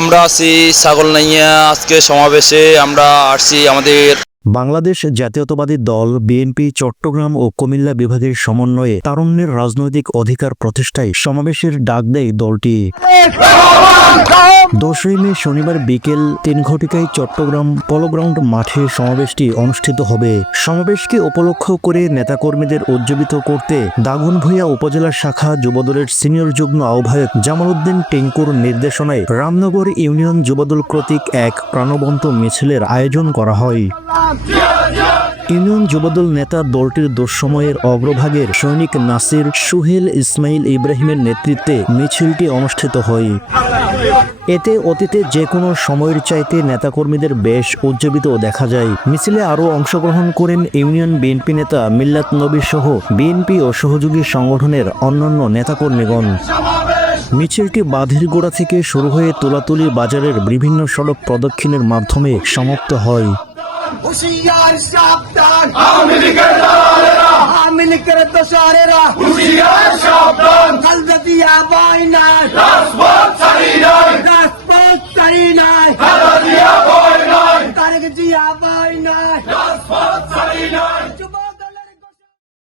আমরা আছি ছাগলনাইয়া। আজকে সমাবেশে আমরা আসছি আমাদের বাংলাদেশ জাতীয়তাবাদী দল বিএনপি চট্টগ্রাম ও কুমিল্লা বিভাগের সমন্বয়ে তারুণ্যের রাজনৈতিক অধিকার প্রতিষ্ঠায় সমাবেশের ডাক দেয় দলটি। 10ই মে শনিবার বিকেল 3 ঘটিকায় চট্টগ্রাম পলো গ্রাউন্ড মাঠে সমাবেশটি অনুষ্ঠিত হবে। সমাবেশকে উপলক্ষ করে নেতাকর্মীদের উজ্জীবিত করতে দাগনভূঞা উপজেলা শাখা যুবদলের সিনিয়র যুগ্ম আহ্বায়ক জামাল উদ্দিন টেঙ্কুর নির্দেশনায় রামনগর ইউনিয়ন যুবদল কর্তৃক এক প্রাণবন্ত মিছিলের আয়োজন করা হয়। ইউনিয়ন যুবদল নেতা দলটির দুঃসময়ের অগ্রভাগের সৈনিক নাসির, সুহেল, ইসমাইল ইব্রাহিমের নেতৃত্বে মিছিলটি অনুষ্ঠিত হয়। এতে অতীতে যে কোনো সময়ের চাইতে নেতাকর্মীদের বেশ উজ্জীবিত দেখা যায়। মিছিলে আরও অংশগ্রহণ করেন ইউনিয়ন বিএনপি নেতা মিল্লাত নবী সহ বিএনপি ও সহযোগী সংগঠনের অন্যান্য নেতাকর্মীগণ। মিছিলটি বাঁধিরগোড়া থেকে শুরু হয়ে তুলাতুলি বাজারের বিভিন্ন সড়ক প্রদক্ষিণের মাধ্যমে সমাপ্ত হয়। হুশিয়ার সাবধান আওয়ামী লীগের দালালেরা, আওয়ামী লীগের দোসরেরা, হুশিয়ার সাবধান খালেদা জিয়া বাইনার রাজপথ ছাড়ি নাই, রাজপথ ছাড়ি নাই, খালেদা জিয়া বাইনার, তারেক জিয়া বাইনার রাজপথ ছাড়ি নাই।